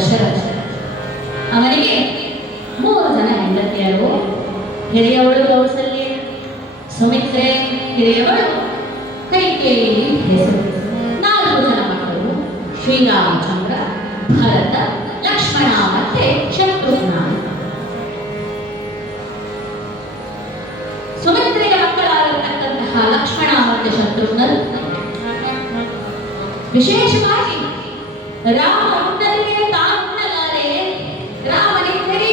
ದಶರಥ. ಅವನಿಗೆ 3 ಜನ ಹೆಂಡತಿಯರು. ಹಿರಿಯವಳು ಕೌಸಲ್ಯ, ಸುಮಿತ್ರೆ ಹಿರಿಯವಳು ಕೈಕೇಯಿ ಹೆಸರು. 4 ಜನ ಮಕ್ಕಳು: ಶ್ರೀರಾಮಚಂದ್ರ, ಭರತ, ಲಕ್ಷ್ಮಣ ಮತ್ತೆ ಶತ್ರುಘ್ನ. ಸುಮಿತ್ರೆಯ ಮಕ್ಕಳಾಗಿರ್ತಕ್ಕಂತಹ ಲಕ್ಷ್ಮಣ ಮತ್ತು ಶತ್ರುಘ್ನರು ವಿಶೇಷವಾಗಿ ರಾಮ ಉಣ್ಣಲಿಗೆ ತಾನುಣ್ಣಲಾರೆ, ರಾಮನಿಂದಲೇ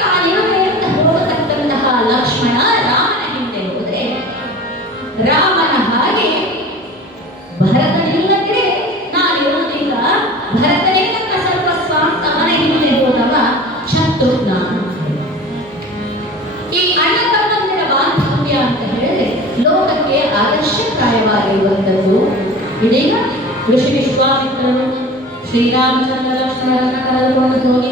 ತಾನಿರುವೆ ಅಂತ ಹೋಗತಕ್ಕಂತಹ ಲಕ್ಷ್ಮಣ ರಾಮನ ಹಿಂದೆ ಹೋದರೆ, ರಾಮನ ಹಾಗೆ ಭರತನಿಲ್ಲದಿರೆ ನಾನಿರುವುದಿಲ್ಲ, ಭರತನೇ ನನ್ನ ಸರ್ವಸ್ವ ಅಂತ ಮನೆ ಹಿಂದೆ ಹೋದವ ಶತ್ರುಘ್ನ. ಈ ಅಣ್ಣ ತಮ್ಮಂದಿರ ಬಾಂಧವ್ಯ ಅಂತ ಹೇಳಿದ್ರೆ ಲೋಕಕ್ಕೆ ಆದರ್ಶಪ್ರಾಯವಾಗಿರುವಂಥದ್ದು. ಇದೀಗ ಋಷಿ ವಿಶ್ವಾಮಿತ್ರರು ಶ್ರೀರಾಮಚಂದ್ರ ಲಕ್ಷ್ಮಣರನ್ನ ಕರೆದುಕೊಂಡು ಹೋಗಿ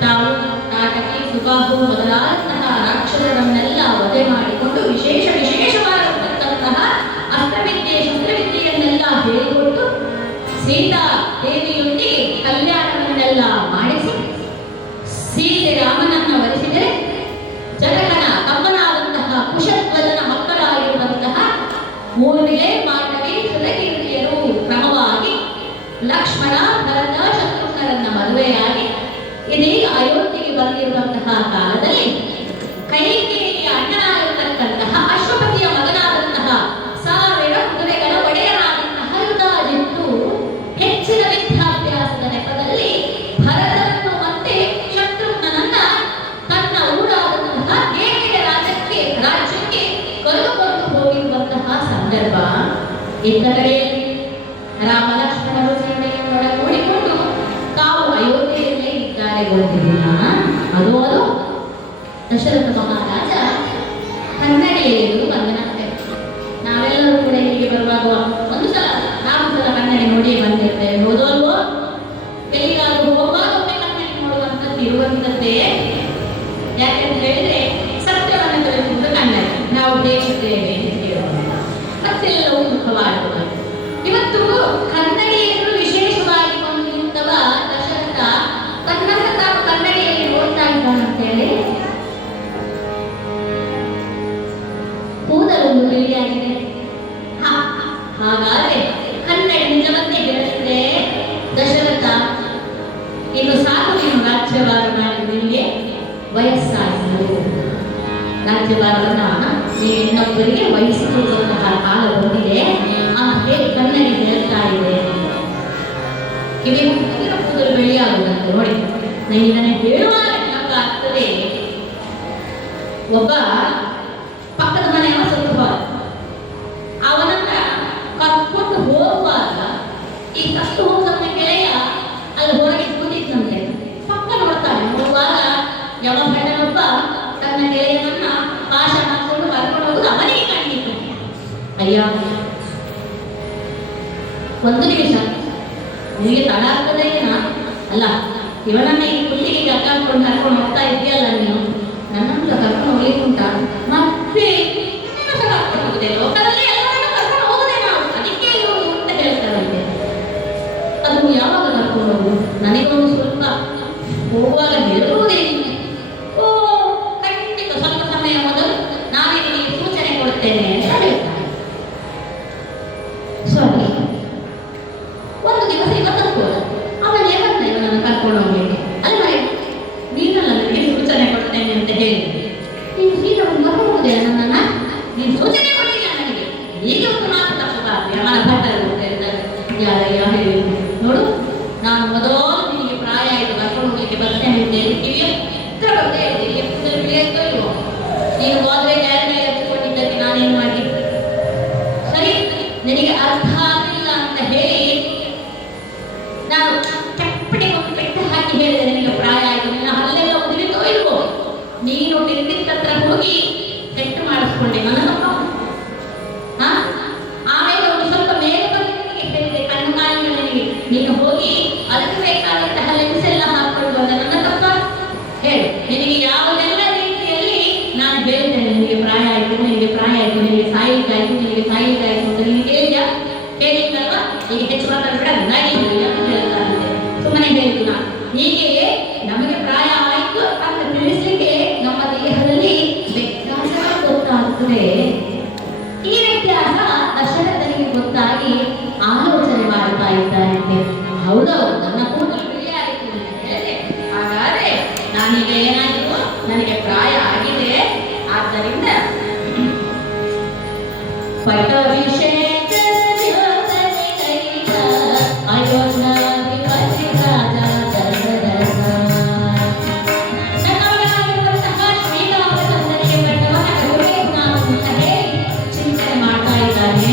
ತಾವು ನಾಟಕಿ, ಸುಬಾಹು ಮೊದಲಾದಂತಹ ರಾಕ್ಷಸರನ್ನೆಲ್ಲ ವಧೆ ಮಾಡಿಕೊಂಡು ವಿಶೇಷವಾಗಿರತಕ್ಕಂತಹ ಅಸ್ತ್ರವಿದ್ಯೆ ಶಸ್ತ್ರವಿದ್ಯೆಯನ್ನೆಲ್ಲ ಹೇಳಿಕೊಟ್ಟು ಸೀತಾ ದೇವಿಯೊಂದಿಗೆ ಕಲ್ಯಾಣವನ್ನೆಲ್ಲ ಮಾಡಿಸಿ ಸೀತೆ ರಾಮನನ್ನ ವರಿಸಿದರೆ ಜನಕನ ತಮ್ಮನಾದಂತಹ ಕುಶಧ್ವಜನ ಮಕ್ಕಳಾಗಿರುವಂತಹ ಮೂರ್ಮಿಳೆ, ಮಾಂಡವಿ, ಸುರಕೀರ್ತಿಯರು ಕ್ರಮವಾಗಿ ಲಕ್ಷ್ಮಣ, ಭರತ, ಶತ್ರುಘ್ನರನ್ನ ಮದುವೆಯಾಗಿ ಇದೀಗ ಅಯೋಧ್ಯೆಗೆ ಬಂದಿರುವಂತಹ ಕಾಲದಲ್ಲಿ ಕೈಕೇಯಿಯ ಅಣ್ಣನಾಗಿರತಕ್ಕಂತಹ ಅಶ್ವಪತಿಯ ಮಗನಾದಂತಹ 1000 ಕುದುರೆಗಳ ಒಡೆಯನಾದಂತಹ ಯುಧಾಜಿತ್ತು ಹೆಚ್ಚಿನ ವಿದ್ಯಾಭ್ಯಾಸದ ನೆಪದಲ್ಲಿ ಭರತನನ್ನು ಮತ್ತೆ ಶತ್ರುಘ್ನನನ್ನ ತನ್ನ ಊರಾದಂತಹ ಕೇಕೆಯ ರಾಜ್ಯಕ್ಕೆ ಕರೆದುಕೊಂಡು ಹೋಗಿರುವಂತಹ ಸಂದರ್ಭ. ಇತ್ತ ಕಡೆಯಲ್ಲಿ ರಾಮ ಲಕ್ಷ್ಮಣರು ಸೇನೆಯೊಡಗೂಡಿಕೊಂಡು ತಾವು ಅಯೋಧ್ಯೆಯಲ್ಲೇ ಇದ್ದಾರೆ. ಗೊತ್ತಿಲ್ಲ ಅದು ದಶರಥ ಮಹಾರಾಜ ಕನ್ನಡಿಯಲ್ಲಿ ಬಂದನಂತೆ. ನಾವೆಲ್ಲರೂ ಕೂಡ ಇಲ್ಲಿಗೆ ಬರುವಾಗ ಒಂದು ಸಲ ಕನ್ನಡಿ ನೋಡಿ ಬಂದಿರ್ತೇವೆ, ಹೌದು ಅಲ್ವೋ? ಎಲ್ಲಿಗಾದ್ರೂ ಹೋಗುವಾಗ ಒಮ್ಮೆ ಕನ್ನಡಿ ನೋಡುವಂಥದ್ದು ಇರುವಂಥದ್ದೇ. ಯಾಕೆಂತ ಹೇಳಿದ್ರೆ ಸತ್ಯವನ್ನು ತಿಳಿಸುವುದು ಕನ್ನಡಿ, ನಾವು ದೇಶದ್ದೇವೆ ಅಂತ ಹೇಳುವಾಗ ಮತ್ತೆಲ್ಲವೂ ಮುಖವಾಡುವ. ಇವತ್ತು ಕನ್ನಡಿಯನ್ನು ವಿಶೇಷವಾಗಿ ಒಂದು ನಿಂತವ ದಶರಥ ತನ್ನನ್ನು ತಾನು ಕನ್ನಡಿಯಲ್ಲಿ ನೋಡ್ತಾ ಇದ್ದಾನಂತೇಳಿ ಕೂದಲೊಂದು ಬಿಳಿಯಾಗಿದೆ. ಹಾಗಾದ್ರೆ ಕನ್ನಡಿ ನಿಜವನ್ನೇ ಬೆಳೆಸಿದ್ರೆ ದಶರಥ ಇನ್ನು ಸಾಕು, ನೀನು ರಾಜ್ಯಭಾರ ಮಾಡಿದ ನಿಮಗೆ ವಯಸ್ಸಾಯಿತು, ರಾಜ್ಯಭಾರವನ್ನ ನೀವು ಇನ್ನೊಬ್ಬರಿಗೆ ವಹಿಸಿಕೊಳ್ಳುವಂತಹ ಕಾಲ ಬಂದಿದೆ ಅಂತ ಹೇಳಿ ಕನ್ನಡಿ ಹೇಳ್ತಾ ಇದೆ. ಕಿವಿ ಕೂದಲು ಬೆಳೆಯಾಗುವುದಂತೆ ನೋಡಿ. ನನಗೆ ಹೇಳುವಾಗ ಆಗ್ತದೆ, ಒಬ್ಬ ಪಕ್ಕದ ಮನೆಯವ ಸ್ವಲ್ಪ ಅವನನ್ನ ಕರ್ಕೊಂಡು ಹೋಗುವಾಗ ಈ ಕಷ್ಟು ಹೋಗುವಂತ ಗೆಳೆಯ ಅಲ್ಲಿ ಹೊರಗೆ ಕೂತಿದ್ದಂತೆ. ಪಕ್ಕ ನೋಡ್ತಾನೆ, ನೋಡುವಾಗ ಯಾವ ಹೆಣ್ಣನೊಬ್ಬ ತನ್ನ ಗೆಳೆಯನನ್ನ ಪಾಶ ಹಾಕೊಂಡು ಕರ್ಕೊಂಡು ಹೋಗುದು ಅವನಿಗೆ ಕಂಡಿತು. ಅಯ್ಯ, ಒಂದು ನಿಮಿಷ, ನಿನಗೆ ತಡ ಆಗ್ತದೆ ಏನ? ಅಲ್ಲ, ಇವನನ್ನ ಈ ಕುತ್ತಿಗೆ ಕರ್ಕೊಂಡು ಕರ್ಕೊಂಡು ಹೋಗ್ತಾ ಇದೆಯಲ್ಲ ನೀನು, ನನ್ನನ್ನು ಕರ್ಕೊಂಡು ಹೋಗ್ಲಿಕ್ಕೆ ಉಂಟ? ಮತ್ತೆ ಕರ್ಕೊಂಡು ಹೋಗುದೇ, ಲೋಕದಲ್ಲಿ ಎಲ್ಲರನ್ನು ಕರ್ಕೊಂಡು ಹೋಗುದೇ ನಾವು, ಅದಕ್ಕೆ ಇವರು ಅಂತ ಹೇಳ್ತಾರಂತೆ. ಅದು ಯಾವಾಗ ಕರ್ಕೊಂಡು ಹೋಗುದು? ನನಗೊಂದು ಸ್ವಲ್ಪ ಹೋಗುವಾಗ ಹೇಳುವುದೇ, ಓ ಖಂಡಿತ ಸ್ವಲ್ಪ ಸಮಯ ಮೊದಲು ನಾನೇ ನಿಮಗೆ ಸೂಚನೆ ಕೊಡ್ತೇನೆ ಅಂತ ಹೇಳ್ತಾರೆ. ಸರಿ, ಒಂದು ದಿವಸ ಇವತ್ತೂ ಅವನೇ ಬಂದ ಇವನನ್ನು ಕರ್ಕೊಂಡು ಹೋಗ್ಲಿಕ್ಕೆ. ಅಲ್ಲಿ ಮನೆ ನೀನಲ್ಲ ನನಗೆ ಸೂಚನೆ ಕೊಡ್ತೇನೆ ಅಂತ ಹೇಳಿದ್ವಿ, ನೀನು ಸೀದಾ ಬರಬಹುದೇ ನನ್ನನ್ನ? ನೀನು ಸೂಚನೆ ಕೊಟ್ಟಿಲ್ಲ ನನಗೆ, ಈಗ ಒಂದು ಮಾತು ತಪ್ಪಬಾರ್ದು. ಅವನ ಭಟ್ಟರು ಯಾರಯ್ಯ ಹೇಳಿ ನೋಡು, ನಾನು ಮೊದಲು ನಿನಗೆ ಪ್ರಾಯ ಆಯಿತು ಕರ್ಕೊಂಡು ಹೋಗ್ಲಿಕ್ಕೆ ಬರ್ತೇನೆ ಅಂತ ಹೇಳಿ ಕಿವಿಯ ಹತ್ರ ಬಂದೇ ಹೇಳ್ತೀನಿ. ಕೂದಲು ಬಿಳಿಯಾಯ್ತೋ ಇಲ್ವೋ? ನೀನು ಹೋದ್ರೆ ಯಾರ ಮೇಲೆ ಹಚ್ಚಿಕೊಂಡಿದ್ದಕ್ಕೆ ನಾನೇನು ಮಾಡಿ? ಸರಿ, ನನಗೆ ಅರ್ಥ ಆಗಲಿಲ್ಲ ಅಂತ ಹೇಳಿ ನಾನು ಚಪ್ಪಟೆ ಒಂದು ಪೆಟ್ಟು ಹಾಕಿ ಹೇಳಿದೆ, ನಿನಗೆ ಪ್ರಾಯ ಆಯಿತು, ನಿನ್ನ ಹಲ್ಲೆಲ್ಲ ಉದುರಿತೋ ಇಲ್ವೋ? ನೀನು ಡೆಂಟಿಸ್ಟ್ ಹತ್ರ ಹೋಗಿ ಪೆಟ್ಟು ಮಾಡಿಸ್ಕೊಂಡೆ, ನನ್ನ ತಪ್ಪ. ಆಮೇಲೆ ಒಂದು ಸ್ವಲ್ಪ ಮೇಲೆ ಬಂದು ನಿನಗೆ ಹೇಳಿದೆ, ಕಣ್ಣು ಕಾಣಿಲ್ಲ ನಿನಗೆ, ನೀನು ಹೋಗಿ ಅದಕ್ಕೆ ಬೇಕಾದಂತಹ ಲೆನ್ಸ್ ಎಲ್ಲ ಹಾಕೊಂಡು ಬಂದ, ನನ್ನ ತಪ್ಪ. ಹೇಳು, ನಿನಗೆ ಯಾವುದೆಲ್ಲ ರೀತಿಯಲ್ಲಿ ನಾನು ಹೇಳ್ತೇನೆ, ನಿನಗೆ ಪ್ರಾಯ ಆಯಿತು, ನಿನಗೆ ಪ್ರಾಯ ಆಯಿತು, ನಿನಗೆ ಸಾಯಿಗಾಯಿತು, ನಿನಗೆ ಸಾಯಿಗಾಯಿತು ಅಂತ ನಿನಗೆ ಹೇಳಿದ್ಯಲ್ವಾ? ಈಗ ಹೆಚ್ಚು ಮಾತಾಡ್ಬೇಡ, ನಡಿ ಅಂತ ಹೇಳ್ತಾರಂತೆ. ಸುಮ್ಮನೆ ಹೇಳಿದ್ದು ನಾನು, ಹೀಗೆ ನಮಗೆ ಪ್ರಾಯ ಆಯಿತು ಅಂತ ತಿಳಿಸಲಿಕ್ಕೆ ನಮ್ಮ ದೇಹದಲ್ಲಿ ವ್ಯತ್ಯಾಸ ಗೊತ್ತಾಗ್ತದೆ. ಈ ವ್ಯತ್ಯಾಸ ದಶರಥನಿಗೆ ಗೊತ್ತಾಗಿ ಆಲೋಚನೆ ಮಾಡ್ತಾ ಇದ್ದಾರಂತೆ. ಹೌದೌದು, ನನ್ನ ಕೂದಲು ಬಿಳಿ ಆಯಿತು ಅಂತ ಹೇಳಿದೆ, ಹಾಗಾದ್ರೆ ನಾನೀಗ ಏನಾಯಿತು, ನನಗೆ ಪ್ರಾಯ ಆಗಿದೆ, ಆದ್ದರಿಂದ ಚಿಂತನೆ ಮಾಡ್ತಾ ಇದ್ದಾನೆ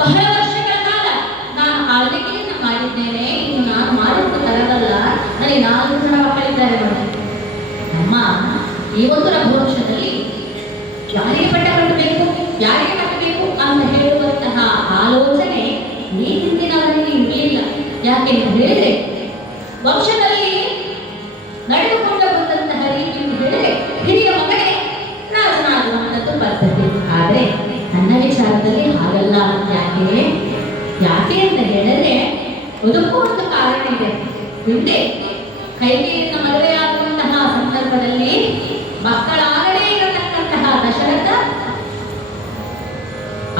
ಬಹಳ ವರ್ಷಗಳ ಕಾಲ ನಾನು ಆಳ್ವಿಕೆಯನ್ನು ಮಾಡಿದ್ದೇನೆ. ಇನ್ನು ನಾನು ಮಾಡುವುದು ತರದಲ್ಲ. ನನಗೆ 4 ಜನ ಮಕ್ಕಳಿದ್ದಾರೆ ನೋಡಿ. ನಮ್ಮ ಈ ಒಂದು ರಘುವಂಶದಲ್ಲಿ ಯಾರಿಗೆ ಪಟ್ಟ ಕಟ್ಟಬೇಕು, ಯಾರಿಗೆ ಕಟ್ಟಬೇಕು ಅಂತ ಹೇಳುವಂತಹ ಆಲೋಚನೆ ಈ ಹಿಂದಿನವರಿಗೆ ಇರಲಿಲ್ಲ. ಯಾಕೆಂತ ಹೇಳಿದ್ರೆ ವಂಶದಲ್ಲಿ ನಡೆದುಕೊಂಡು ಬಂದಂತಹ ರೀತಿ ಅಂತ ಹೇಳಿದ್ರೆ ಹಿರಿಯ ಮಗನೇ ರಾಜನಾಗುವಂಥದ್ದು ಪದ್ಧತಿ. ಆದರೆ ನನ್ನ ವಿಚಾರದಲ್ಲಿ ಹಾಗಲ್ಲ. ಯಾಕೆ ಅಂತ ಹೇಳಿದ್ರೆ ಅದಕ್ಕೂ ಒಂದು ಕಾರಣ ಇದೆ. ಹಿಂದೆ ಕೈಕೇಯಿಯಿಂದ ಮದುವೆಯಾಗುವಂತಹ ಸಂದರ್ಭದಲ್ಲಿ ಮಕ್ಕಳಾಗದೇ ಇರತಕ್ಕಂತಹ ದಶರಥ,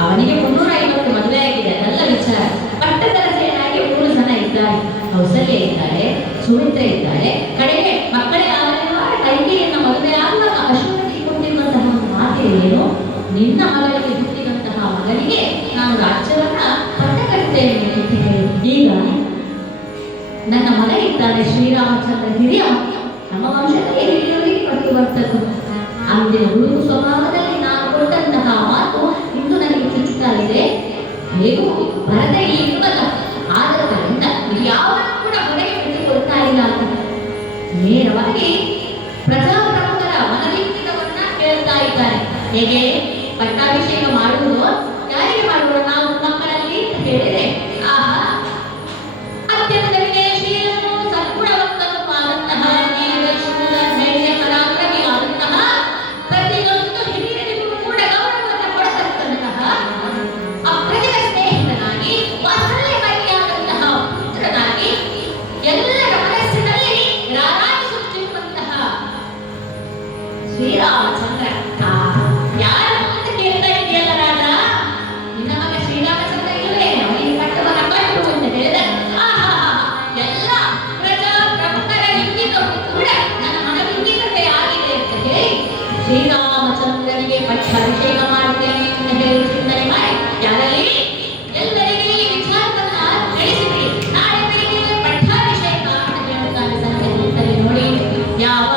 ಅವನಿಗೆ 350 ಮದುವೆ ಆಗಿದೆ, ಅದೆಲ್ಲ ವಿಚಾರ. ಪಟ್ಟದರಸೇನಾಗಿ 3 ಜನ ಇದ್ದಾರೆ. ಕೌಸಲ್ಯ ಇದ್ದಾರೆ, ಸುಮಿತ್ರೆ ಇದ್ದಾರೆ. ಕಡೆಗೆ ಮಕ್ಕಳೇ ಆಗಲಿರುವ ಕೈಕೇಯಿಯಿಂದ ಮದುವೆ ಆಗುವಾಗ ಅಶ್ವತ್ಥನಿಗೆ ಕೊಟ್ಟಿರುವಂತಹ ಮಾತೆ ಏನು, ನಿನ್ನ ಮಗಳಿಗೆ ಹುಟ್ಟಿದಂತಹ ಮಗನಿಗೆ ನಾನು ರಾಜ್ಯವನ್ನ ಪಟ್ಟಕಟ್ಟುತ್ತೇನೆ ಅಂತ ಹೇಳಿ. ಈಗ ನನ್ನ ಮಗ ಇದ್ದಾನೆ ಶ್ರೀರಾಮಚಂದ್ರ, ಹಿರಿಯ, ನಮ್ಮ ವಂಶದಲ್ಲಿ ಹಿರಿಯರಿಗೆ ಕಟ್ಟುವಂಥದ್ದು. ಅಂದಿನ ಹುಡುಗು ಸ್ವಭಾವದಲ್ಲಿ ನಾನು ಕೊಟ್ಟಂತಹ ಮಾತು ಇಂದು ನನಗೆ ಚುಚ್ಚುತ್ತಾ ಇದೆ. ಹೇಗೂ ಬರದೆ ಈ ಯುಗದ ಆದ್ದರಿಂದ ಯಾವನ್ನೂ ಕೂಡ ಹೊರಗೆ ಬಿಟ್ಟುಕೊಡ್ತಾ ಇಲ್ಲ ಅಂತ ನೇರವಾಗಿ ಪ್ರಜಾಪ್ರಮುಖರ ಮನವಿನ್ನವನ್ನ ಕೇಳ್ತಾ ಇದ್ದಾನೆ. ಹೇಗೆ ಪಟ್ಟಾಭಿಷೇಕ ಮಾಡುವುದು, ಯಾರಿಗೆ ಮಾಡುವುದು, ನಾವು ಮಕ್ಕಳಲ್ಲಿ ಅಂತ ಹೇಳಿದ್ರೆ ಆಹಾ ಅತ್ಯಂತ ವಿದೇಶೀಯರು ಸದ್ಗುಣವಂತರು ಆದಂತಹ ಧೈರ್ಯ ಪರಾಕ್ರಮಿಯಾದಂತಹ ಪ್ರತಿಯೊಂದು ಹಿರಿಯರಿಗೂ ಕೂಡ ಗೌರವವನ್ನು ಕೊಡತಕ್ಕಂತಹ ಅಪ್ರತಿಮ ಸ್ನೇಹಿತನಾಗಿ ವಾತ್ಸಲ್ಯಮಯಿಯಾದಂತಹ ಪುತ್ರನಾಗಿ ಎಲ್ಲರ ಮನಸ್ಸಿನಲ್ಲಿ ರಾರಾಜಿಸುತ್ತಿರುವಂತಹ ಶ್ರೀರಾಮಚಂದ್ರ. ಯಾರು ಅಂತ ಕೇಳ್ತಾ ಇದೆಯಲ್ಲ ರಾಜ, ನಿನ್ನ ಮಗ ಶ್ರೀರಾಮಚಂದ್ರ ಇಲ್ಲವೇ, ಅವನಿಗೆ ಕಟ್ಟುವಾಗ ಕಟ್ಟು ಅಂತ ಹೇಳಿದ ಎಲ್ಲ ಪ್ರಜಾ ಪ್ರಮುಖರ ಇಂಗಿತವೂ ಕೂಡ ನನ್ನ ಮನವಿಂಗಿತತೆ ಆಗಿದೆ ಅಂತ ಹೇಳಿ ಶ್ರೀರಾಮಚಂದ್ರನಿಗೆ ಪಟ್ಟಾಭಿಷೇಕ ಮಾಡುತ್ತೇನೆ ಅಂತ ಹೇಳಿ ಚಿಂತನೆ ಮಾಡಿ ಯಾರಲ್ಲಿ ಎಲ್ಲರಿಗೆ ಈ ವಿಚಾರವನ್ನ ತಿಳಿಸಿದ್ರಿ. ನಾಳೆ ಬೆಳಿಗ್ಗೆ ಪಟ್ಟಾಭಿಷೇಕ ಅಂತ ಹೇಳ್ತಾರೆ ಸಂಜೆ ನೋಡಿ. ಯಾವ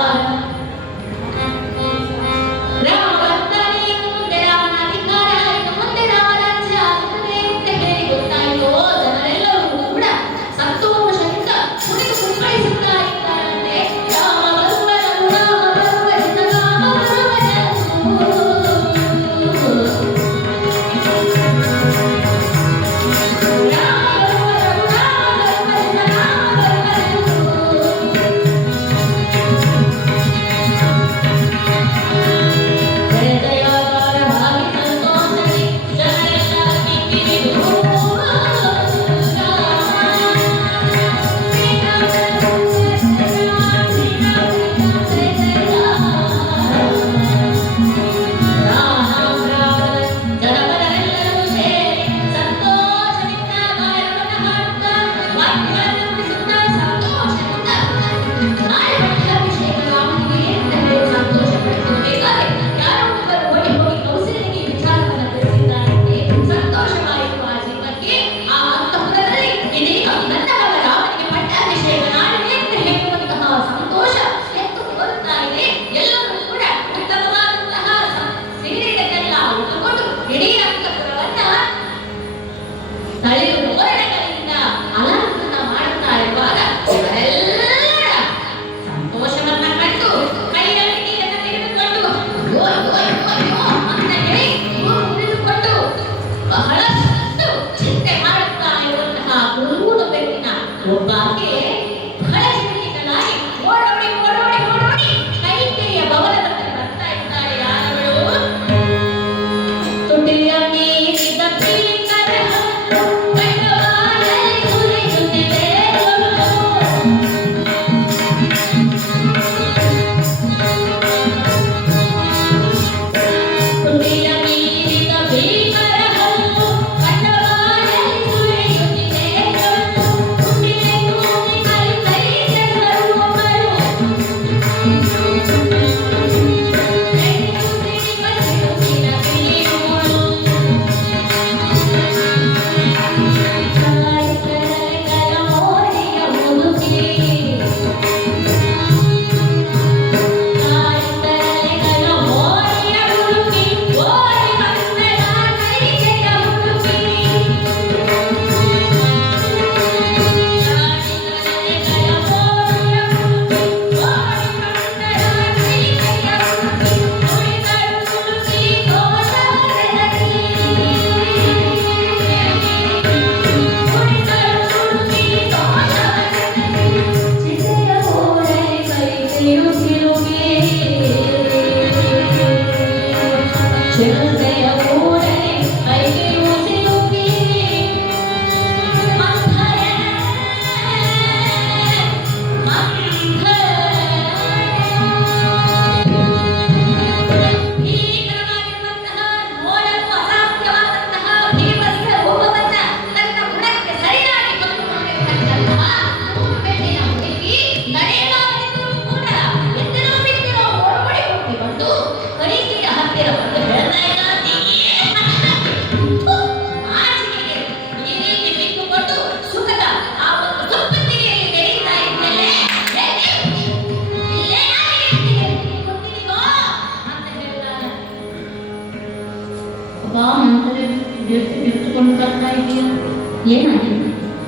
ಏನಾಗಿದೆ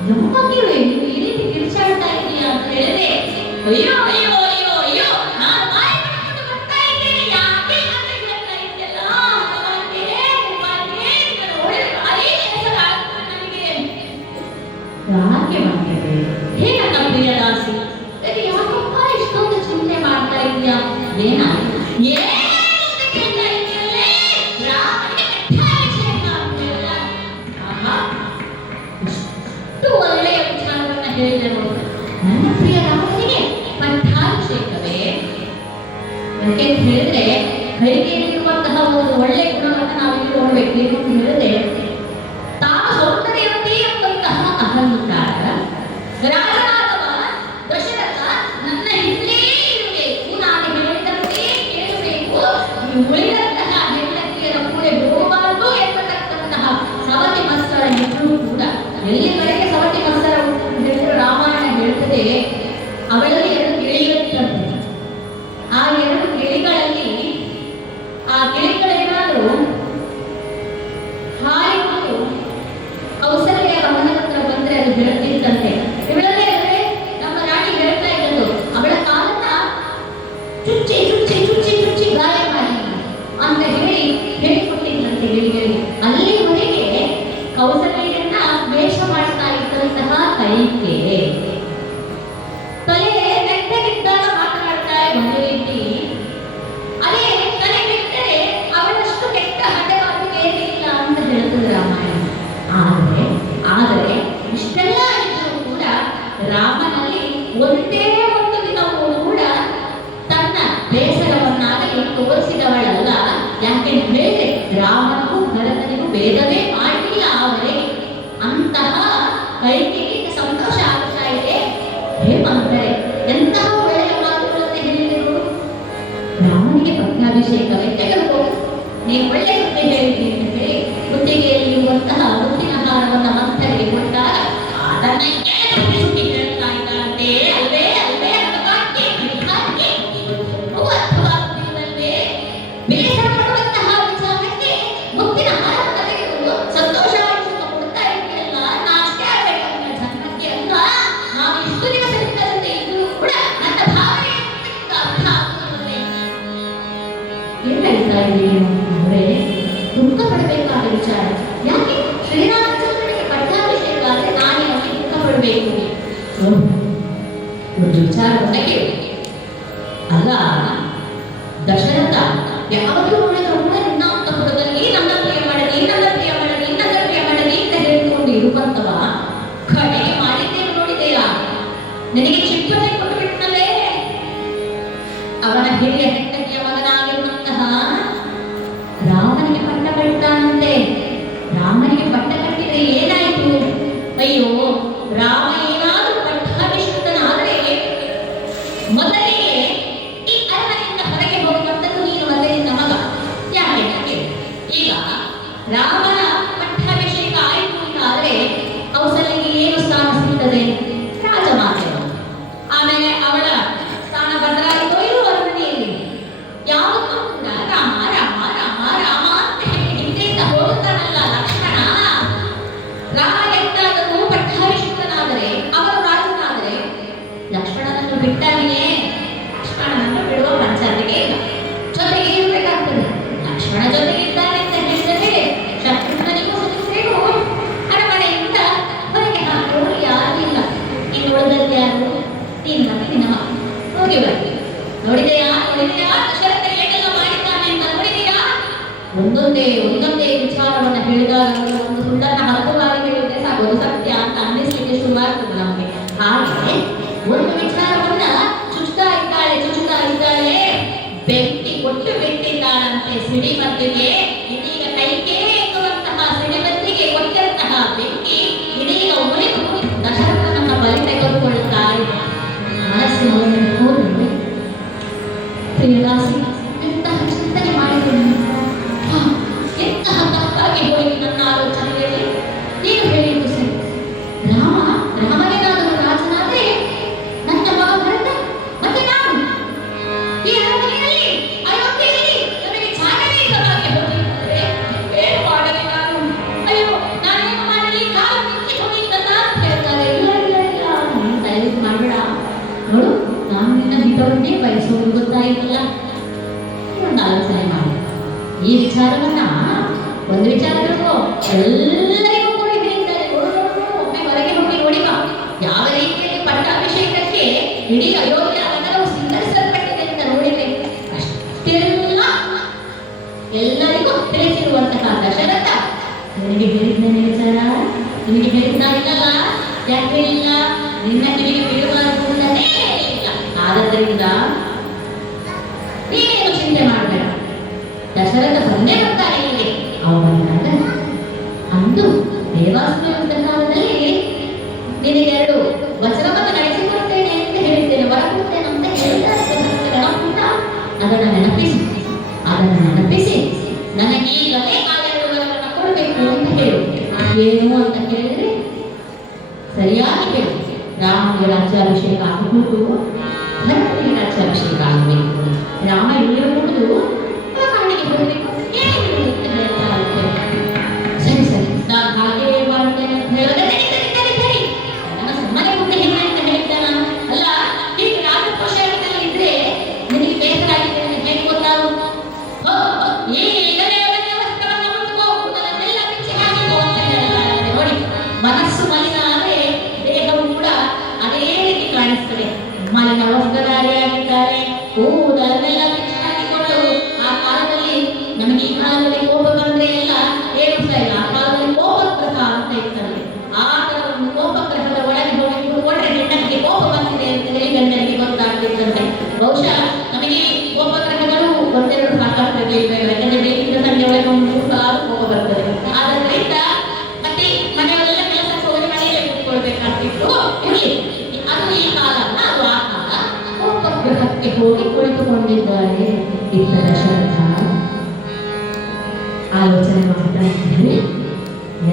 ನಮಗೆ ಈ ರೀತಿ ಕಿರ್ಚಾಡ್ತಾ ಇದೀಯಾ ಅಂತ ಹೇಳಿದ್ರೆ, ಅಯ್ಯೋ ಅಯ್ಯೋ ಅಯ್ಯೋ ಅಯ್ಯೋ ನಾನು ಬಾಯಿ ಬಿಟ್ಕೊಂಡು ಬರ್ತಾ ಇದ್ದೇನೆ, ಯಾಕೆ ಅಂತ ಹೇಳ್ತಾ ಇದೆಯಲ್ಲ ಯಾಕೆ ಮಾಡ್ತೇವೆ ಹೇಗಕ್ಕ ಪ್ರಿಯದಾಸಿ, ಯಾಕಪ್ಪ ಇಷ್ಟೊಂದು ಚಿಂತೆ ಮಾಡ್ತಾ ಇದೀಯಾ, ಏನಾಗಿದೆ ಒಳ್ಳೆಯ ವಿಚಾರವನ್ನ ಹೇಳಿದರು. ನನ್ನ ಪ್ರಿಯ ರಾಮನಿಗೆ ಪಟ್ಟಾಭಿಷೇಕವೇ ಯಾಕೆ ಹೇಳಿದ್ರೆ ಕೈಗೆಯಲ್ಲಿರುವಂತಹ ಒಂದು ಒಳ್ಳೆ ಗುಣವನ್ನು ನಾವಿಲ್ಲಿ ನೋಡ್ಬೇಕು. ಏನು ಅಂತ ಹೇಳಿದ್ರೆ, ತಾನು ಸೌಂದರ್ಯವತಿ ಎಂಬಂತಹ ಅಹಂಕಾರ ರಾಜನಾದವ ದಶರಥ ನನ್ನ ಹಿಂದೆ ಇರಬೇಕು, ನಾನು ಹೇಳಿದಂತೆ ಕೇಳಬೇಕು, ಉಳಿದಂತಹ ಹೆಂಡತಿಯರ ಕೂಡೆ ಹೋಗಬಾರದು ಎಂಬತಕ್ಕಂತಹ ಸವತಿ ಮತ್ಸರ ಇದ್ರೂ ಕೂಡ ಎಲ್ಲಿವರೆಗೆ ಸವತಿ ಮತ್ಸರ ಹೇಳಿದ್ರು ರಾಮಾಯಣ ಹೇಳ್ತದೆ, ಅವಳಲ್ಲಿ 2 ಗಿಳಿಗಳಿರ್ತದೆ. ಆ 2 ಗಿಳಿಗಳಲ್ಲಿ ಆ ಗಿಳಿಗಳೇನಾದರೂ ಹಾರಿಕೊಂಡು ಕೌಸಲ್ಯ ಗಮನ ಹತ್ರ ಬಂದ್ರೆ ಅದು ಬೆಳೆದಿರ್ತಂತೆ. ಇವಳಲ್ಲೇ ಅಂದ್ರೆ ನಮ್ಮ ರಾಣಿ ಹೇಳ್ತಾ ಇದ್ದದ್ದು, ಅವಳ ಕಾಲನ್ನ ಚುಚ್ಚಿ ಚುಚ್ಚಿ ಚುಚ್ಚಿ ಚುಚ್ಚಿ ಗಾಯ ಮಾಡಿ ಅಂತ ಹೇಳಿಕೊಟ್ಟಿದ್ದಂತೆ ಗಿಳಿಗಳಿಗೆ. ಅಲ್ಲಿವರೆಗೆ ಕೌಸಲ್ಯನ್ನ ದ್ವೇಷ ಮಾಡ್ತಾ ಇದ್ದಂತಹ ಕೈಕೆ ತಲೆ ನೆಟ್ಟಗಿದ್ದಾಗ ಮಾತನಾಡ್ತಾ ಒಂದು ರೀತಿ, ಅದೇ ತಲೆ ಕೆಟ್ಟರೆ ಅವಳಷ್ಟು ಕೆಟ್ಟ ಹಠವಾದಿಗೆ ಏನಿಲ್ಲ ಅಂತ ಹೇಳ್ತದೆ ರಾಮಾಯಣ. ಆದರೆ ಇಷ್ಟೆಲ್ಲ ಇದ್ರೂ ಕೂಡ ರಾಮನಲ್ಲಿ ಒಂದೇ ಒಂದು ದಿನವೂ ಕೂಡ ತನ್ನ ಬೇಸರವನ್ನಾಗಲಿ ತೋರಿಸಿದವಳಲ್ಲ. ಯಾಕೆ ಹೇಳಿದ್ರೆ ರಾಮನಿಗೂ ಭರತನಿಗೂ ಭೇದವೇ ಮಾಡಲಿಲ್ಲ ಅವರೇ. ಅಂತಹ ಕೈಕೆಗೆ ಸಂತೋಷ ಆಗ್ತಾ ಇದೆ. ಹೇಮಂತರೆ ಎಂತಹ ಒಳ್ಳೆಯ ಮಾತುಗಳನ್ನು ಹೇಳಿದರು. ರಾಮನಿಗೆ ಪಟ್ಟಾಭಿಷೇಕವೇ ತೆಗೆದುಕೋ, ನೀವು ಒಳ್ಳೆ ಹುದ್ದೆ ಹೇಳಿದ್ದೀರಿ ಅಂತ ಹೇಳಿ ಹುದ್ದೆಗೆಯಲ್ಲಿರುವಂತಹ ಮುತ್ತಿನ ಹಾರವನ್ನು ಮಂಥರಿಗೆ ಕೊಟ್ಟಾಗ ಅದನ್ನ ಸುಟ್ಟಿ ಹೇಳ್ತಾ ಇದ್ದಾರಂತೆ. ಅಲ್ವೇ ಅಲ್ವೇ ಅರ್ಥವಾಗುತ್ತಿಲ್ಲವೇ? ಬೇಸರ ಪಡುವಂತಹ ವಿಚಾರಕ್ಕೆ ಮುತ್ತಿನ ಹಾರವನ್ನು ತೆಗೆದು ಸಂತೋಷವಾಗಿ ಕೊಡ್ತಾ ಇದೆಯಲ್ಲ, ನಾಷ್ಟೇ ಆಗಬೇಕಂತ ಜನ್ಮಕ್ಕೆ ಅಲ್ಲ. ನಾನು ಇಷ್ಟು ದಿವಸದಿಂದ ಇದ್ರೂ ಕೂಡ ನನ್ನ ಭಾವನೆ ಅರ್ಥ ಆಗುತ್ತದೆ. ಏನ್ ಹೇಳ್ತಾ ಇದ್ದೀರಿ ಅಂದ್ರೆ, ದುಃಖ ಪಡಬೇಕಾದ ವಿಚಾರ. ಯಾಕೆ ಶ್ರೀರಾಮಚಂದ್ರನಿಗೆ ಪಟ್ಟಾಭಿಷೇಕ ಆದ್ರೆ ನಾನೇ ಅವನಿಗೆ ದುಃಖ ಪಡಬೇಕು? ಒಂದು ವಿಚಾರವನ್ನ ಕೇಳಿ. ಅಲ್ಲ, ದಶರಥ ಯಾವಾಗಲೂ ನೋಡಿದ್ರು ಕೂಡ ನಿನ್ನ ಅಂತಃಪುರದಲ್ಲಿ ನನ್ನ ಪ್ರಿಯ ಮಾಡಲಿ, ನನ್ನ ಪ್ರಿಯ ಮಾಡಲಿ, ನನ್ನ ಪ್ರಿಯ ಮಾಡಲಿ ಅಂತ ಹೇಳ್ಕೊಂಡು ಇರುವಂತವ ಕಡೆಗೆ ಮಾಡಿದ್ದೇನೆ ನೋಡಿದೆಯಾ? ನಿನಗೆ ಚಿಕ್ಕನೆ ಕೊಟ್ಟು ಬಿಟ್ಟನಲ್ಲೇ. ಅವನ ಹಿರಿಯ ಹೆಂಡತಿಯ ಮಗನಾಗಿರುವಂತಹ ರಾಮನಿಗೆ ಪಟ್ಟ ಕಟ್ಟಾನಂತೆ. ರಾಮನಿಗೆ ಪಟ್ಟ ಕಟ್ಟಿದ್ರೆ ಏನಾಯ್ತು? ಅಯ್ಯೋ, ರಾಮ ಏನಾದರೂ ಪಟ್ಟಾಭಿಷಿಕ್ತನಾದರೆ ಮೊದಲಿಗೆ ಈ ಅರಮನೆಯಿಂದ ಹೊರಗೆ ಹೋಗುವಂಥದ್ದು ನೀನು ಮೊದಲಿನ ಮಗ. ಯಾಕೆ ಈಗ ರಾಮನ ಪಟ್ಟಾಭಿಷೇಕ ಆಯಿತು ಅಂತಾದ್ರೆ ಕೌಸಲ್ಯಗೆ ಏನು ಸ್ಥಾನ ಸಿಗ್ತದೆ? ರಾಜಮಾತೆ. ಆಮೇಲೆ ಅವಳ ಸ್ಥಾನ ಬದಲಾಯಿತೋ ಇರುವ ಅರಮನೆಯಲ್ಲಿ ಯಾವತ್ತೂ ಕೂಡ ರಾಮ ರಾಮ ರಾಮ ರಾಮ ಅಂತ ಹಿಂದೆಯಿಂದ ಹೋಗುತ್ತಾನಲ್ಲ ಲಕ್ಷ್ಮಣ. ರಾಮ ಎಂತಾದರೂ ಪಟ್ಟಾಭಿಷಿಕ್ತನಾದರೆ, ಅವರು ರಾಜನಾದರೆ ಲಕ್ಷ್ಮಣನನ್ನು ಬಿಟ್ಟನಿಗೆ ಲಕ್ಷ್ಮಣನನ್ನು ಬಿಡುವ ಪಂಚಾಯತಿಗೆ ಇಲ್ಲ, ಜೊತೆಗೆ ಇರಬೇಕಾಗ್ತದೆ. ಲಕ್ಷ್ಮಣ ಜೊತೆಗೆ ಇದ್ದಾನೆ ಅಂತ ಹೇಳಿದರೆ ಶತ್ರುಘ್ನನಿಗೂ ಸುಮಿತ್ರೆಗೂ ಅರಮನೆಯಿಂದ ಹೊರಗೆ ಹಾಕೋರು ಯಾರೂ ಇಲ್ಲ. ಇನ್ನು ಉಳಿದಲ್ಲಿ ಯಾರು? ನೀನು ಮತ್ತೆ ನಿನ್ನ ಮಗ. ಹೋಗಿ ಬನ್ನಿ. ನೋಡಿದೆಯಾ ದಶರಥ ಏನೆಲ್ಲ ಮಾಡಿದ್ದಾನೆ ಅಂತ ನೋಡಿದೆಯಾ? ಒಂದೊಂದೇ ವಿಚಾರವನ್ನ ಹೇಳಿದಾಗ ಒಂದು ಸುಳ್ಳನ್ನ 10 ಬಾರಿ ಹೇಳಿದ್ರೆ ಸಾಕು, ಸತ್ಯ ಅಂತ ಅನ್ನಿಸ್ಲಿಕ್ಕೆ ಶುರುವಾಗ್ತದೆ ನಮಗೆ. ಹಾಗೆ ಒಂದು ವಿಚಾರವನ್ನ ಚುಚ್ತಾ ಇದ್ದಾಳೆ, ಬೆಂಕಿ ಕೊಟ್ಟು ಬಿಟ್ಟಿದ್ದಾಳಂತೆ ಸಿಡಿಮದ್ದಿಗೆ. ಇದೀಗ ಕೈಕೆ ಎನ್ನುವಂತಹ ಸಿಡಿಮದ್ದಿಗೆ ಕೊಟ್ಟಂತಹ ಬೆಂಕಿ ಇದೀಗ ಉಳಿದು ದಶರಥನನ್ನ ಬಲಿ ತೆಗೆದುಕೊಳ್ಳುತ್ತಾ ಇದೆ. ಮನಸ್ಸಿನ ಹೋದರು ಪ್ರಿಯದಾಸಿ, ಎಂತಹ ಚಿಂತನೆ ಮಾಡಿದ್ದೇನೆ, ಎಂತಹ ತಪ್ಪಾಗಿ ಹೋಗಿ ನನ್ನ ಆಲೋಚನೆಯಲ್ಲಿ. ಏನು ಹೇಳಿದ್ದು ಸರಿ? ರಾಮನೇನಾದರೂ ರಾಜನಾದ್ರೆ ನನ್ನ ಮಗ ಭರತ ಮತ್ತೆ ನಾನು ಈ ಅರಮನೆಯಲ್ಲಿ ಅಯೋಧ್ಯೆಯಲ್ಲಿ ನನಗೆ ಜಾಗವೇ ಇಲ್ಲವಾಗಿ ಹೋಗಿದ್ದಾರೆ. ಏನು ಮಾಡಲಿ ನಾನು? ಅಯ್ಯೋ, ನಾನೇನು ಮಾಡಲಿ? ಕಾಲ ನಿಂತು ಬಯಸುವುದು ಗೊತ್ತಾಯಿತಲ್ಲ. ಒಂದು ಆಲೋಚನೆ ಮಾಡಿ. ಈ ವಿಚಾರವನ್ನ ಒಂದು ವಿಚಾರಗಳು ಎಲ್ಲರಿಗೂ ಕೂಡ ಹೇಳ್ತಾರೆ. ಒಮ್ಮೆ ಹೊರಗೆ ಹೋಗಿ ನೋಡಿ ಬಾ, ಯಾವ ರೀತಿಯಲ್ಲಿ ಪಟ್ಟಾಭಿಷೇಕಕ್ಕೆ ಇಡೀ ಅಯೋಧ್ಯ ನಗರವು ಸಿಂಗರಿಸಲ್ಪಟ್ಟಿದೆ ಅಂತ ನೋಡಿದ್ರೆ ಅಷ್ಟೆಲ್ಲ ಎಲ್ಲರಿಗೂ ತಿಳಿಸಿರುವಂತಹ ದಶರಥ ನಿನಗೆ ಹೇಳಿದ್ದೇನೆ ವಿಚಾರ, ನಿನಗೆ ಹೇಳಿದ್ದಾಗಿಲ್ಲ. ಯಾಕೆ ಹೇಳಿಲ್ಲ? ನಿನ್ನ ಕಿವಿಗೆ ಬೀಳಬಾರದು ಅಂತಾನೇ ಹೇಳಿಲ್ಲ. ಆದ್ದರಿಂದ ನೀನೇನು ಚಿಂತೆ ಮಾಡಬೇಡ, ದಶರಥ ಬಂದೇ ಬರ್ತಾನೆ ಇಲ್ಲಿ. ಅವನಾಗ ಅಂದು ದೇವಾಸುರ ಯುದ್ಧ ಕಾಲದಲ್ಲಿ ನಿನಗೆ 2 ವಚನವನ್ನು ನಡೆಸಿಕೊಡ್ತೇನೆ ಅಂತ ಹೇಳಿದ್ದೇನೆ, ಹೊರಕೊಡ್ತೇನೆ ಅಂತ ಹೇಳಿದ್ದಾರೆ. ಅದನ್ನು ನೆನಪಿಸಿ ನನಗೀಗಲೇ ಆ 2 ವರವನ್ನು ಕೊಡಬೇಕು ಅಂತ ಹೇಳು. ಏನು ಅಂತ ಕೇಳಿದ್ರೆ ಸರಿಯಾಗಿ ಹೇಳು. ರಾಮನಿಗೆ ರಾಜ್ಯಾಭಿಷೇಕ ಆಗಬಹುದು, ಭರತನಿಗೆ ರಾಜ್ಯಾಭಿಷೇಕ ಆಗಬೇಕು. ರಾಮ ಇಲ್ಲಿರಬಹುದು, ಕಾಡಿಗೆ ಹೋಗಬೇಕು, ಸರಿ ಸರಿ ನಾನು ಹಾಗೆ ಮಾಡ್ತೇನೆ ಅಂತ ಹೇಳಿದ್ರೆ ನನ್ನ ಸುಮ್ಮನೆ ಮುಂದೆ ಹೆಣ್ಣೆ ಅಂತ ಹೇಳಿದ್ದೆ ನಾನು. ಅಲ್ಲ, ಹೀಗೆ ರಾಜಕೋಶದಲ್ಲಿ ಇದ್ರೆ ನಿನಗೆ ಬೇಸರ ಆಗಿದೆ ಅಂತ ಹೇಗೆ ಗೊತ್ತಾಗುವುದು? ನೋಡಿ, ಮನಸ್ಸು ಮಲಿನ ಆದರೆ ದೇಹವು ಕೂಡ ಅದೇ ರೀತಿ ಕಾಣಿಸ್ತದೆ. ಮಲಿನ ವಸ್ತ್ರಧಾರಿಯಾಗಿದ್ದಾರೆ, ಕೂದಲನ್ನೆಲ್ಲ ಬಿಚ್ಚಾಕಿಕೊಂಡು ಆ ಕಾಲದಲ್ಲಿ, ನಮಗೆ ಈ ಕಾಲದಲ್ಲಿ ಕೋಪ ಬಂದ್ರೆ ಎಲ್ಲ ಏನು ಸಹ ಇಲ್ಲ. ಆ ಕಾಲದಲ್ಲಿ ಕೋಪಗ್ರಹ ಅಂತ ಇರ್ತದೆ. ಆ ತರ ಒಂದು ಕೋಪಗ್ರಹದ ಒಳಗೆ ಹೋಗಿ ಕೂತ್ಕೊಂಡ್ರೆ ಹೆಣ್ಣನಿಗೆ ಕೋಪ ಬಂದಿದೆ ಅಂತ ಹೇಳಿ ಗಂಡನಿಗೆ ಗೊತ್ತಾಗ್ತಿರ್ತದೆ. ಬಹುಶಃ ನಮಗೆ ಕೋಪಗ್ರಹಗಳು 1-2 ಸಾಕಾಗ್ತದೆ. ಯಾಕಂದ್ರೆ ಬೇಕಿದ್ದ ಸಂಜೆ ಒಳಗೆ 3-4 ಕೋಪ ಬರ್ತದೆ. ಆದ್ದರಿಂದ ಮತ್ತೆ ಮನೆಯಲ್ಲೆಲ್ಲ ಕೆಲಸಕ್ಕೆ ಹೋಗಿ ಮನೆಯಲ್ಲೇ ಕೂತ್ಕೊಳ್ಬೇಕಾಗ್ತಿತ್ತು. ಇರಲಿ, ಅದು ಈ ಕಾಲ ಅಲ್ಲ, ಅದು ಆ ಕಾಲ. ಕೋಪಗ್ರಹಕ್ಕೆ ಹೋಗಿ ಕುಳಿತುಕೊಂಡಿದ್ದಾರೆ ಇದ್ದ ದಶರಥ. ಆಲೋಚನೆ ಮಾಡ್ತಾ ಇದ್ದೇನೆ,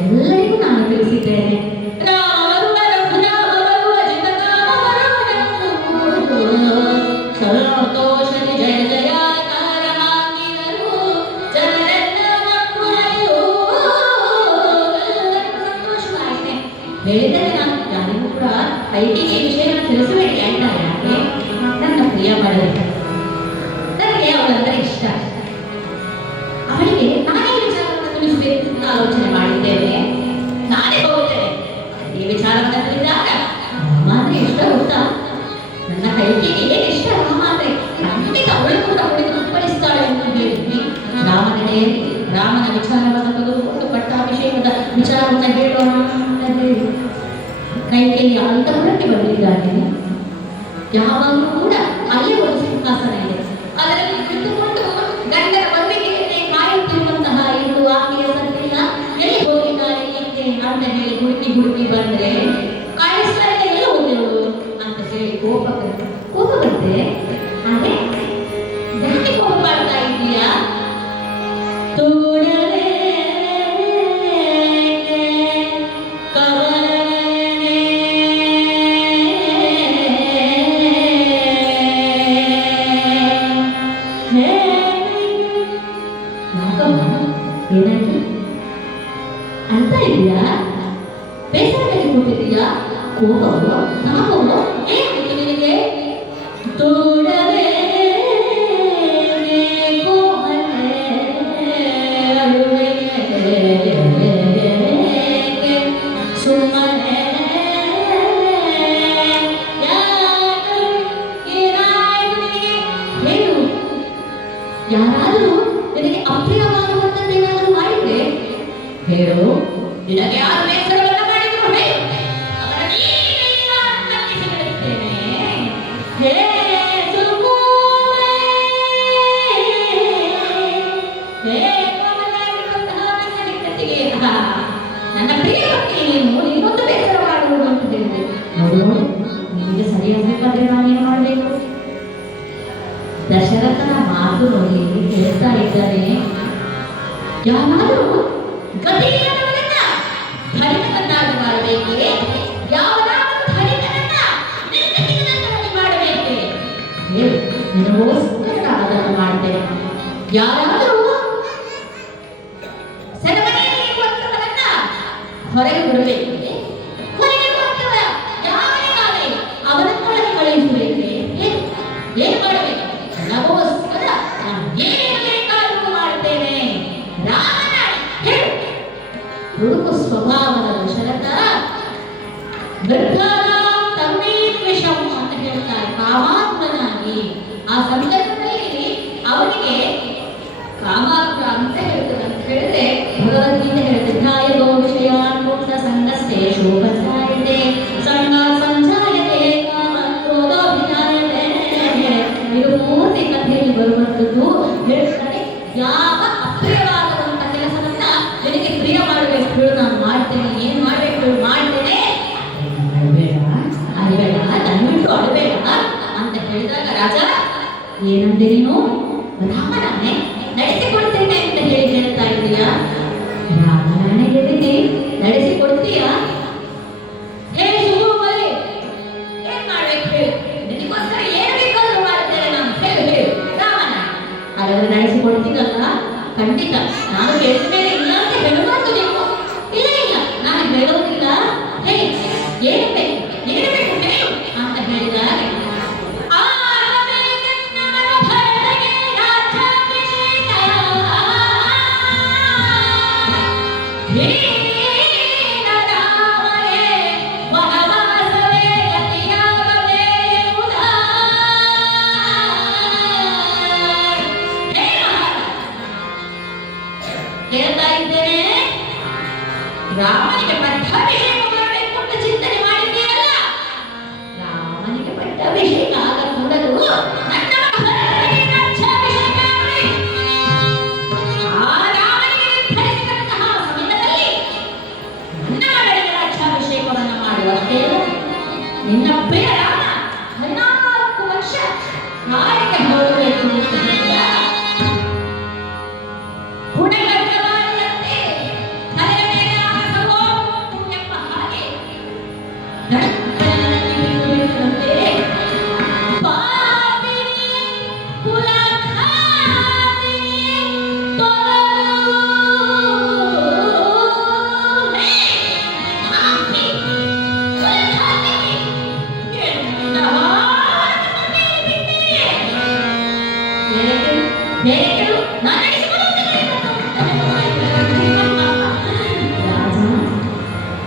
ಎಲ್ಲರಿಗೂ ನಾನು ತಿಳಿಸಿದ್ದೇನೆ. ಹೇಳಿದರೆ ನಾನು ಯಾರಿಗೂ ಕೂಡ ಐಟಿಗೆ ವಿಷಯವನ್ನು ತಿಳಿಸಬೇಡಿ. ಆಯ್ತಾ? ಯಾಕೆ? ನನ್ನ ಪ್ರಿಯ ಮಗಳು, ನನಗೆ ಅವಳಂದ್ರೆ ಇಷ್ಟ. ಅವಳಿಗೆ ನಾನೇ ವಿಚಾರವನ್ನು ತಿಳಿಸಬೇಕು ಅಂತ ಆಲೋಚನೆ ಮಾಡಿದ್ದೇನೆ. ನಾನೇ ಹೋಗುತ್ತೇನೆ. ಈ ವಿಚಾರವನ್ನು ತಿಳಿದಾಗ ರಾಮ ಅಂದ್ರೆ ಇಷ್ಟ ಗೊತ್ತಾ? ನನ್ನ ಕೈಕಿಗೆ ಏನು ಇಷ್ಟ ರಾಮ ಅಂದ್ರೆ ಖಂಡಿತ ಅವಳು ಕೂಡ ಅವಳಿಗೆ ಉತ್ಪಡಿಸ್ತಾಳೆ ಅಂತ ಹೇಳಿದ್ವಿ. ರಾಮನ ವಿಚಾರವನ್ನು ತೆಗೆದುಕೊಂಡು ಪಟ್ಟಾಭಿಷೇಕದ ವಿಚಾರವನ್ನು ಹೇಳೋಣ ಅಂತ ಹೇಳಿ ಕೈಕೇಯಿಯ ಅಂತಃಪುರಕ್ಕೆ ಬಂದಿದ್ದಾನೆ. ಯಾವಾಗಲೂ ಕೂಡ ಅಲ್ಲೇ ಒಂದು ಸಿಂಹಾಸನ ಇದೆ, ಅದರಲ್ಲಿ ಕುಳಿತುಕೊಂಡು ಗಂಡನ ಮದುವೆಗೆ ಕಾಯುತ್ತಿರುವಂತಹ ಇನ್ನು ಆಕೆಯ ಸತ್ತಿಲ್ಲ, ಎಲ್ಲಿ ಹೋಗಿದ್ದಾರೆ ಏಕೆ ಅಂತ ಹೇಳಿ ಹುಡುಕಿ ಬಂದ್ರೆ ಕಾಣಿಸ್ತಾ ಇಲ್ಲ, ಎಲ್ಲ ಹೋಗಿರೋದು ಅಂತ ಹೇಳಿ ಕೋಪ ಬರುತ್ತೆ. ಆದ್ರೆ ಯಾಕೆ ಕೋಪ ಮಾಡ್ತಾ ಇದೀಯಾ? ಏನಾಯ್ತು ಅಂತ ಇದೆಯಾ? ಬೇಸರದಲ್ಲಿ ಕೂತಿದೆಯಾ? ಕೋಪವೋ ತಾಪವೋ ಏನಾಯ್ತು ನಿನಗೆ? ತೋಡವೇ ಸುಮ್ಮನೆ ಹೇಳು. ಯಾರಾದರೂ ನಿನಗೆ ಅಪ್ರಿಯವಾಗುವಂತದ್ದೇನಾದರೂ ಮಾಡಿದ್ರೆ ಹೇಳು. ನಿನಗೆ ಯಾರು ಬೇಸರವನ್ನ ಮಾಡಿದ್ರು ನನ್ನ ಪ್ರಿಯ ಇನ್ನೊಂದು ಬೇಸರ ಮಾಡುವುದು ಅಂತ ಹೇಳಿದೆ. ನೋಡು, ನಿಮಗೆ ಸರಿಯಾಗಬೇಕಾದ್ರೆ ನಾನೇನು ಮಾಡಬೇಕು? ದಶರಥನ ಮಾತು ನೋಡಿ ಹೇಳ್ತಾ ಇದ್ದಾನೆ, ಯಾವಾದರೂ ಗತಿಯಿಲ್ಲದವರನ್ನ ಧನಿಕನನ್ನಾಗಿ ಮಾಡಬೇಕೇ? ಯಾವನಾದರೂ ಧನಿಕನನ್ನ ನಿರ್ಗತಿಕನನ್ನಾಗಿ ಮಾಡಬೇಕೇ? ನಿನಗೋಸ್ಕರ ಅದನ್ನು ಮಾಡ್ತೇನೆ. ಯಾರಾದರೂ ಸೆರೆಮನೆಯಲ್ಲಿ ಇರುವಂತವರನ್ನ ಹೊರಗೆ ಬಿಡಬೇಕೇ? ಹೊರಗೆ ಬರುತ್ತವ ಯಾರೇ ಅವನನ್ನೊಳಗೆ ಕಳುಹಿಸಬೇಕೇ? ಏನು ಮಾಡಬೇಕು? ವೃದ್ಧಾನಾಂ ತನ್ಮೇತ್ ವಿಷಂ ಅಂತ ಹೇಳ್ತಾರೆ. ಕಾಮಾತ್ಮನಾಗಿ ಆ ಸಂದರ್ಭದಲ್ಲಿ ಅವನಿಗೆ ಕಾಮಾತ್ರ ಅಂತ ಹೇಳ್ತದೆ. ಅಂತ ಹೇಳಿದ್ರೆ ಭಗವದ್ಗೀತೆ ಹೇಳ್ತದೆ, ಧ್ಯಾಯೋ ವಿಷಯಾನ್ ಮುಕ್ತ ಸಂಗಸ್ತೆ ಶೋಭಾಯತೆ ಸಂಗ ಸಂಜಾಯತೆ ಕಾಮಕ್ರೋಧೋಭಿಜಾಯತೆ. ಇದು ಪೂರ್ತಿ ಕಥೆಯಲ್ಲಿ ಬರುವಂಥದ್ದು. ಹೇಳ್ತಾರೆ, ಯಾವ ಅಪ್ರಿಯವಾದಂಥ ಕೆಲಸವನ್ನ ನನಗೆ ಪ್ರಿಯ ಮಾಡಬೇಕು ಹೇಳು, ನಾನು ಮಾಡ್ತೇನೆ. ಏನ್ ಮಾಡ್ಬೇಕು ಹೇಳು, ಮಾಡ್ತೇನೆ. ಅಳಬೇಡ, ದಯವಿಟ್ಟು ಅಳಬೇಡ ಅಂತ ಹೇಳಿದಾಗ ರಾಜ ಏನಂದೆ ನೀನು? ರಾಮನಾಣೆ ನಡೆಸಿಕೊಡ್ತೇನೆ ಅಂತ ಹೇಳಿ ಹೇಳ್ತಾ ಇದೀಯಾ? ರಾಮನಾಣೆ ಹೇಳಿದೆ, ನಡೆಸಿಕೊಡ್ತೀಯಾ? ಹೇಳಿ ಸುಗುಮಲೆ, ಏನ್ ಮಾಡ್ಬೇಕು ಹೇಳು, ನಿನಗೋಸ್ಕರ ಏನು ಬೇಕಾದ್ರೂ ಮಾಡ್ತೇನೆ ನಾನು, ಹೇಳು ಹೇಳು ರಾಮನಾಣೆ. ಹಾಗಾದ್ರೆ ನಡೆಸಿಕೊಡ್ತೀನಲ್ಲ? ಖಂಡಿತ. ನಾನು ಹೇಳಿದ ಮೇಲೆ ಇಲ್ಲ ಅಂತ ಹೇಳಬಾರ್ದು ನೀವು. ಇಲ್ಲ ಇಲ್ಲ, ನಾನು ಹೇಳೋದಿಲ್ಲ. ಹೇಳಿ ಏನು ಬೇಕು, ಏನು ಬೇಕು ಹೇಳು ಅಂತ ಹೇಳಿದಾಗ ಹೇಳ್ತಾ ಇದ್ದೇನೆ, ರಾಮನಿಗೆ ಪಟ್ಟಾಭಿಷೇಕ ಮಾಡಬೇಕು ಅಂತ ಚಿಂತನೆ ಮಾಡಿದ್ದೀರಲ್ಲ, ರಾಮನಿಗೆ ಪಟ್ಟಾಭಿಷೇಕ ಆದ ಕೂಡಲು ನನ್ನ ಭರತನಿಗೆ ರಾಜ್ಯಾಭಿಷೇಕ ಆಗಲಿ. ಆ ರಾಮನಿಗೆ ನಿರ್ಧರಿಸಿದಂತಹ ಸಮಯದಲ್ಲಿ ನನ್ನ ಮಗಳಿಗೆ ರಾಜ್ಯಾಭಿಷೇಕವನ್ನು ಮಾಡುವಷ್ಟೇ ನಿನ್ನ ಪ್ರಿಯ ರಾಮ 14 ವರ್ಷ ನಾಳೆಗೆ ಹೋಗಬೇಕು ಅಂತ ಹೇಳಿದಾಗ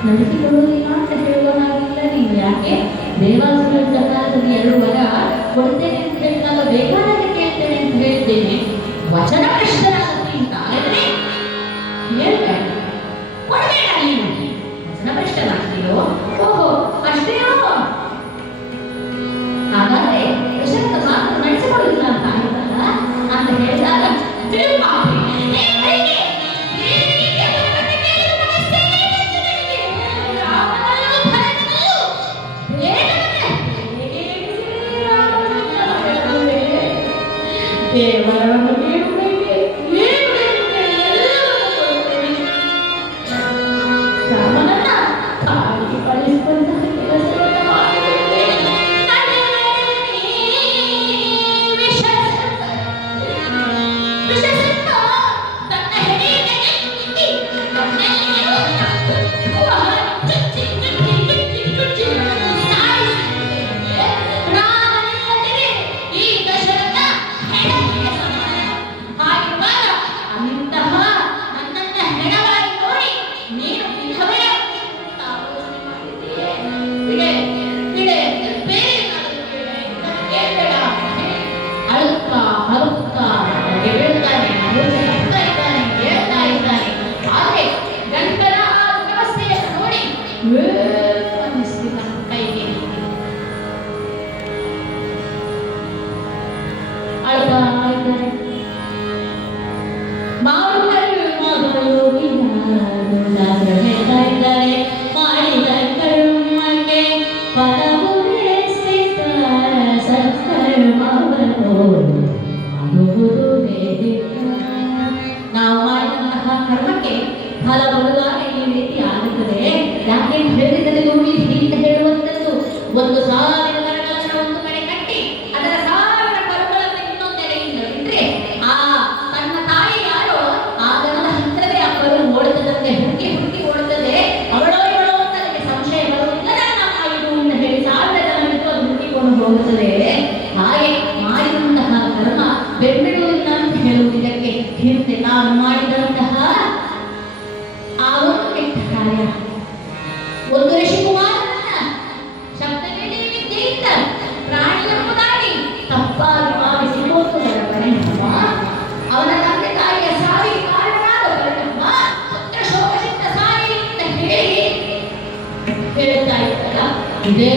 ನಡೆಸಿಕೊಳ್ಳುವುದಿಲ್ಲ ಅಂತ ಹೇಳುವನಾಗಿಲ್ಲ ನೀನು. ಯಾಕೆ? ದೇವಾಸುರ ಕಾಲದಲ್ಲಿ 2 ವರ ಕೊಡ್ತೇನೆ ಅಂತ ಹೇಳಿದಾಗ ಬೇಕಾದಾಗ ಕೇಳ್ತೇನೆ ಅಂತ ಹೇಳಿದ್ದೇನೆ. ವಚನ ಭ್ರಷ್ಟರಾಗುತ್ತೆ ಅಂತ ಹೇಳಿದ್ರೆ ಹೇಳ್ಬೇಡ, ಕೊಡಬೇಡ. ನೀನು ವಚನ ಭ್ರಷ್ಟರಾಗ್ತೀಯೋ? ಓಹೋ, ಅಷ್ಟೇನೋ? ಹಾಗಾದ್ರೆ ದಶರಥ ಮಾತ್ರ ನಡೆಸಿಕೊಳ್ಳುವುದಿಲ್ಲ ಅಂತ ಆಯ್ತಲ್ಲ ಅಂತ ಹೇಳಿದಾಗ ದೇವರನ್ನು ಬೇಡುವುದಕ್ಕೆ ರಾಮನನ್ನ ಕಾಡಿಗೆ ಕಳಿಸುವಂತಹ ಕೆಲಸವನ್ನು ಮಾಡಿದ್ದೇನೆ. ನಾವು ಮಾಡಿದಂತಹ ಕರ್ಮಕ್ಕೆ ಫಲ ಬರುವಾಗ ಈ ರೀತಿ ಆಗುತ್ತದೆ. ಯಾಕೆ ಹೇಳಿದರೆ ನೋಡಿ ಅಂತ ಹೇಳುವಂಥದ್ದು, 1,000 ಮರಗಳನ್ನು ಒಂದು ಕಡೆ ಕಟ್ಟಿ ಅದರ 1000 ಕರುಗಳನ್ನು ಇನ್ನೊಂದೆಡೆಯಿಂದ ಬಿಟ್ಟರೆ ಆ ತನ್ನ ತಾಯಿ ಯಾರೋ ಆ ದನದ ಹತ್ತಿರವೇ ಆ ಕರು ಓಡುತ್ತದಂತೆ, ಹುಡುಕಿ ಹುಡುಕಿ ಓಡುತ್ತದೆ. ಅವಳೋ ಇವಳೋ ಅಂತ ಅದಕ್ಕೆ ಸಂಶಯ ಬರುವುದಿಲ್ಲ. ನನ್ನ ಇದು ಅಂತ ಹೇಳಿ 1000 ಜನ ಬಿಟ್ಟು ಅದು ಹುಡುಕಿಕೊಂಡು ಹೋಗುತ್ತದೆ. ಹಾಗೆ ಮಾಡಿದಂತಹ ಕರ್ಮ ಬೆಂಬಿಡುವುದಿಲ್ಲ ಅಂತ ಹೇಳುವುದಕ್ಕೆ ಹಿಂದೆ ನಾನು ಮಾಡಿದಂತಹ ಆ ಒಂದು ಕೆಟ್ಟ ಕಾರ್ಯ, ಒಂದು ಋಷಿಕುಮಾರನನ್ನ ಇದೇ